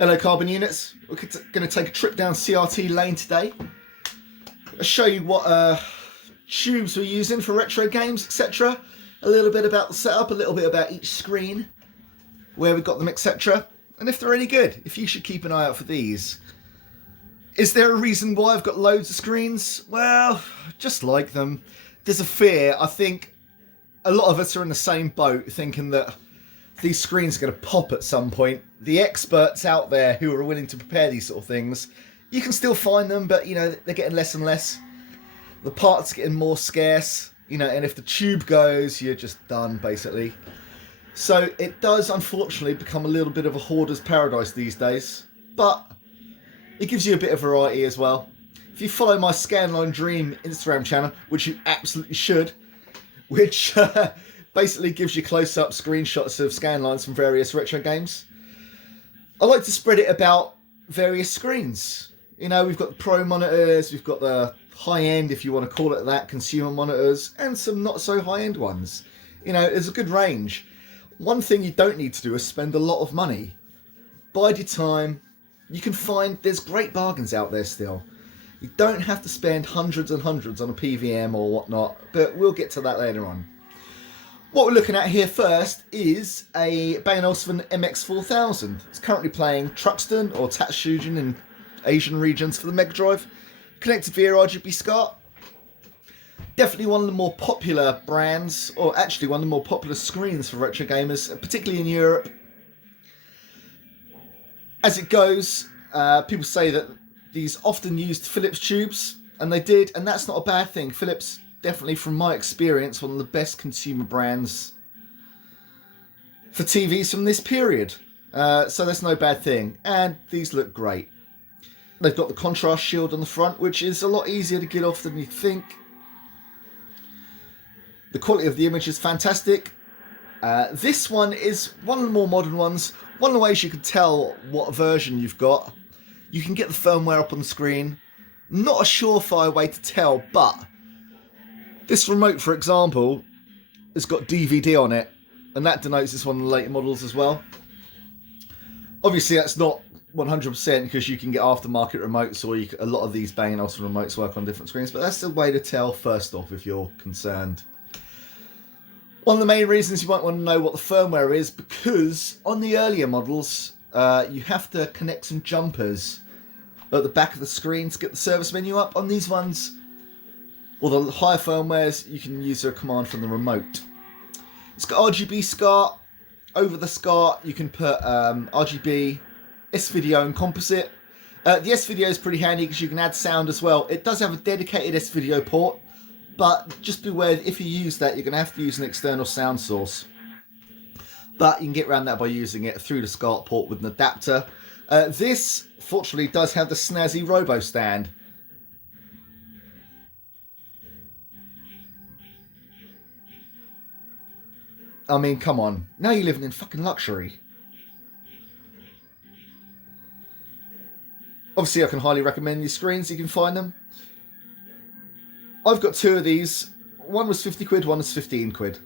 Hello carbon units, we're going to take a trip down CRT lane today. I'll show you what tubes we're using for retro games, etc. A little bit about the setup, a little bit about each screen, where we got them, etc. And if they're any good, if you should keep an eye out for these. Is there a reason why I've got loads of screens? Well, just like them. There's a fear, I think a lot of us are in the same boat, thinking that these screens are going to pop at some point. The experts out there who are willing to prepare these sort of things, you can still find them, but you know, they're getting less and less. The parts are getting more scarce, you know, and if the tube goes, you're just done, basically. So it does, unfortunately, become a little bit of a hoarder's paradise these days, but it gives you a bit of variety as well. If you follow my Scanline Dream Instagram channel, which you absolutely should, which basically gives you close-up screenshots of scanlines from various retro games, I like to spread it about various screens. You know, we've got the pro monitors, we've got the high-end, if you want to call it that, consumer monitors, and some not so high-end ones. You know, there's a good range. One thing you don't need to do is spend a lot of money. Bide your time. You can find, there's great bargains out there still. You don't have to spend hundreds and hundreds on a PVM or whatnot, but we'll get to that later on. What we're looking at here first is a Bang Olufsen MX4000. It's currently playing Truxton or Tatsujin in Asian regions for the Mega Drive. Connected via RGB SCART. Definitely one of the more popular brands, or actually one of the more popular screens for retro gamers, particularly in Europe. As it goes, people say that these often used Philips tubes, and they did, and that's not a bad thing. Philips, definitely from my experience, one of the best consumer brands for TVs from this period. So that's no bad thing, and these look great. They've got the contrast shield on the front, which is a lot easier to get off than you think. The quality of the image is fantastic. This one is one of the more modern ones. One of the ways you can tell what version you've got, you can get the firmware up on the screen. Not a surefire way to tell, but this remote, for example, has got DVD on it, and that denotes it's one of the later models as well. Obviously, that's not 100% because you can get aftermarket remotes, or a lot of these Bang Olufsen remotes work on different screens, but that's the way to tell first off if you're concerned. One of the main reasons you might want to know what the firmware is, because on the earlier models, you have to connect some jumpers at the back of the screen to get the service menu up. On these ones, or the higher firmwares, you can use a command from the remote. It's got RGB SCART. Over the SCART, you can put RGB, S-Video and composite. The S-Video is pretty handy because you can add sound as well. It does have a dedicated S-Video port, but just beware, if you use that, you're going to have to use an external sound source. But you can get around that by using it through the SCART port with an adapter. This, fortunately, does have the snazzy Robo stand. I mean, come on. Now you're living in fucking luxury. Obviously, I can highly recommend these screens. You can find them. I've got two of these. One was 50 quid, one was 15 quid.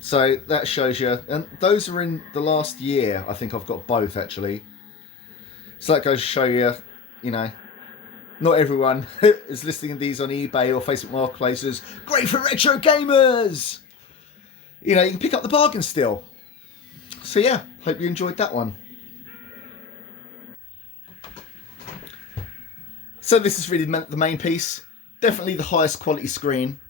So that shows you. And those are in the last year. I think I've got both, actually. So that goes to show you, you know, not everyone is listing these on eBay or Facebook Marketplaces. Great for retro gamers! You know, you can pick up the bargain still. So yeah, hope you enjoyed that one. So this is really the main piece. Definitely the highest quality screen.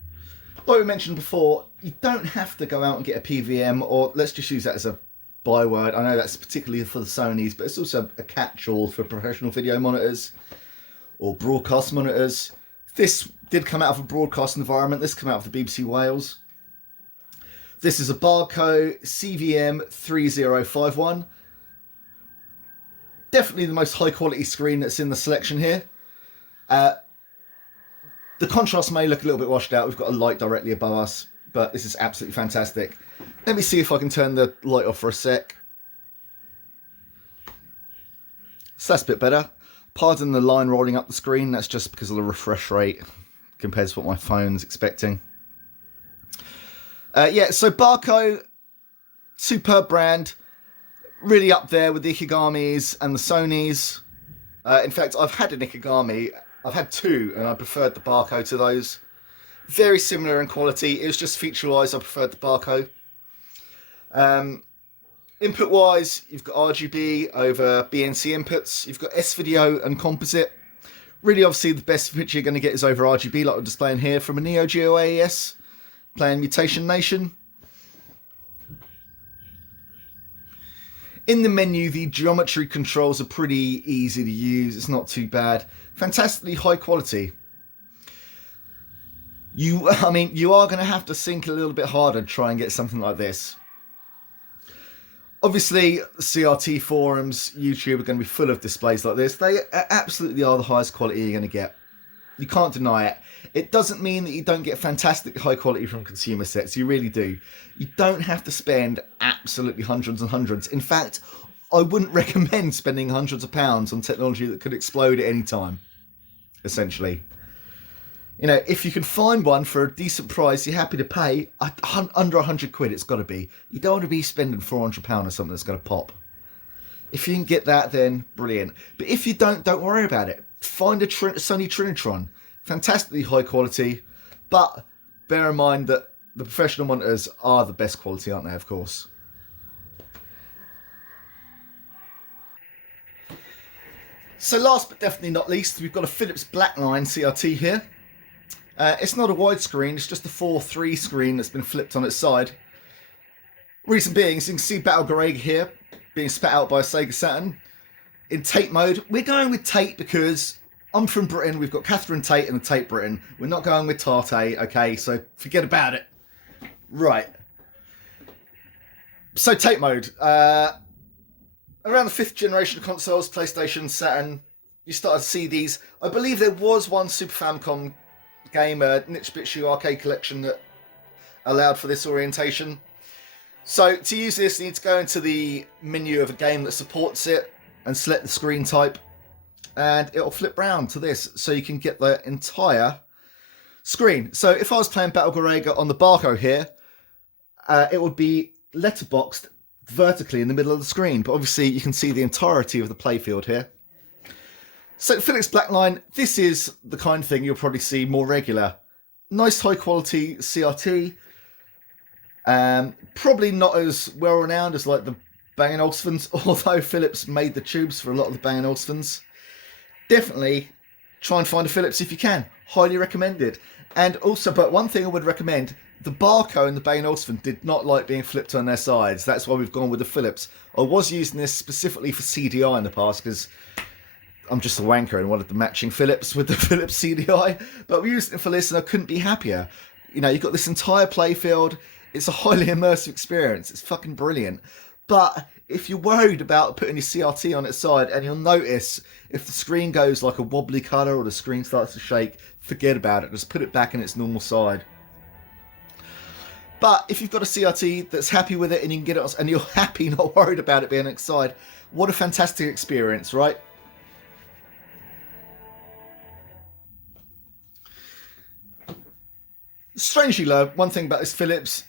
Like we mentioned before, you don't have to go out and get a PVM, or let's just use that as a byword. I know that's particularly for the Sonys, but it's also a catch-all for professional video monitors or broadcast monitors. This did come out of a broadcast environment. This came out of the BBC Wales. This is a Barco CVM 3051. Definitely the most high quality screen that's in the selection here. The contrast may look a little bit washed out. We've got a light directly above us, but this is absolutely fantastic. Let me see if I can turn the light off for a sec. So that's a bit better. Pardon the line rolling up the screen. That's just because of the refresh rate compared to what my phone's expecting. Yeah, so Barco, superb brand. Really up there with the Ikegamis and the Sonys. In fact, I've had an Ikegami. I've had two, and I preferred the Barco to those. Very similar in quality. It was just feature-wise, I preferred the Barco. Input-wise, you've got RGB over BNC inputs. You've got S-Video and Composite. Really, obviously, the best picture you're going to get is over RGB, like I'm displaying here from a Neo Geo AES, playing Mutation Nation. In the menu, the geometry controls are pretty easy to use. It's not too bad. Fantastically high quality. You are going to have to think a little bit harder to try and get something like this. Obviously, CRT forums, YouTube are going to be full of displays like this. They absolutely are the highest quality you're going to get. You can't deny it. It doesn't mean that you don't get fantastic high quality from consumer sets. You really do. You don't have to spend absolutely hundreds and hundreds. In fact, I wouldn't recommend spending hundreds of pounds on technology that could explode at any time, essentially. You know, if you can find one for a decent price, you're happy to pay under 100 quid, it's got to be. You don't want to be spending £400 on something that's going to pop. If you can get that, then brilliant. But if you don't worry about it. Find a Sony Trinitron. Fantastically high quality, but bear in mind that the professional monitors are the best quality, aren't they, of course. So last but definitely not least, we've got a Philips Blackline CRT here. It's not a widescreen, it's just a 4:3 screen that's been flipped on its side. Reason being, as you can see Battle Garega here, being spat out by a Sega Saturn. In Tate mode, we're going with Tate because I'm from Britain, we've got Catherine Tate and the Tate Britain. We're not going with Tate, okay, so forget about it. Right. So Tate mode. Around the 5th generation of consoles, PlayStation, Saturn, you started to see these. I believe there was one Super Famicom game, Niche Bitshu Arcade Collection, that allowed for this orientation. So to use this, you need to go into the menu of a game that supports it and select the screen type, and it'll flip round to this, so you can get the entire screen. So if I was playing Battle Garega on the Barco here, it would be letterboxed vertically in the middle of the screen, but obviously you can see the entirety of the playfield here. So Philips Blackline, this is the kind of thing you'll probably see more regular. Nice high quality CRT. Probably not as well renowned as like the Bang Olufsens, although Philips made the tubes for a lot of the Bang Olufsens. Definitely try and find a Philips if you can. Highly recommended. And also, but one thing I would recommend, the Barco and the Bang Olufsen did not like being flipped on their sides. That's why we've gone with the Philips. I was using this specifically for CDI in the past because I'm just a wanker and wanted the matching Philips with the Philips CDI. But we used it for this and I couldn't be happier. You know, you've got this entire playfield. It's a highly immersive experience. It's fucking brilliant. But if you're worried about putting your CRT on its side, and you'll notice if the screen goes like a wobbly colour or the screen starts to shake, forget about it. Just put it back in its normal side. But if you've got a CRT that's happy with it and you can get it, and you're happy, not worried about it being on its side, what a fantastic experience, right? Strangely low, one thing about this Philips,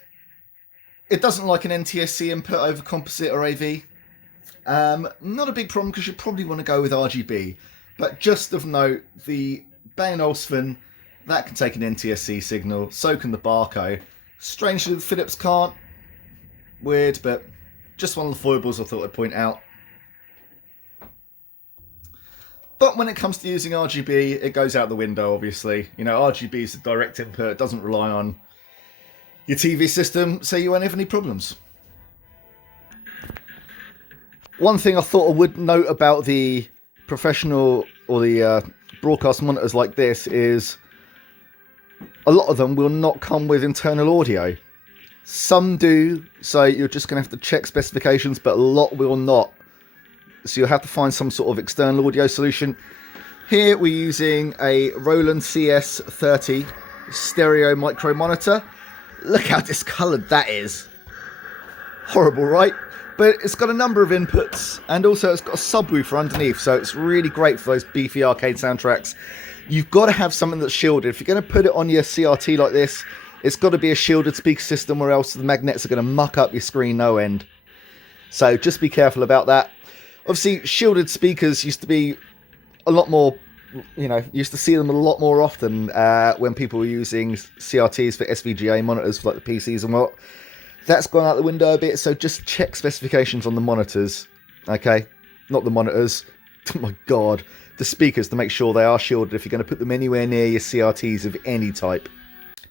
it doesn't like an NTSC input over composite or AV. Not a big problem because you probably want to go with RGB. But just of note, the Bang Olufsen, that can take an NTSC signal, so can the Barco. Strangely, the Philips can't. Weird, but just one of the foibles I thought I'd point out. But when it comes to using RGB, it goes out the window, obviously. You know, RGB is a direct input, it doesn't rely on your TV system, so you won't have any problems. One thing I thought I would note about the professional or the broadcast monitors like this is a lot of them will not come with internal audio. Some do, so you're just going to have to check specifications, but a lot will not. So you'll have to find some sort of external audio solution. Here we're using a Roland CS30 stereo micro monitor. Look how discoloured that is. Horrible, right? But it's got a number of inputs, and also it's got a subwoofer underneath, so it's really great for those beefy arcade soundtracks. You've got to have something that's shielded. If you're going to put it on your CRT like this, it's got to be a shielded speaker system, or else the magnets are going to muck up your screen no end. So just be careful about that. Obviously, shielded speakers used to be a lot more, you know, used to see them a lot more often when people were using CRTs for SVGA monitors for like the PCs and what. That's gone out the window a bit, so just check specifications on the monitors, okay? Not the monitors. Oh my God. The speakers, to make sure they are shielded if you're going to put them anywhere near your CRTs of any type.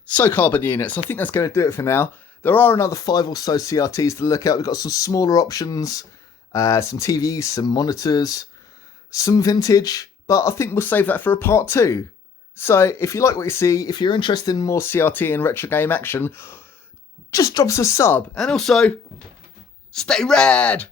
So carbon units, I think that's going to do it for now. There are another 5 or so CRTs to look at. We've got some smaller options, some TVs, some monitors, some vintage, but I think we'll save that for a part 2. So if you like what you see, if you're interested in more CRT and retro game action, just drop us a sub, and also stay rad!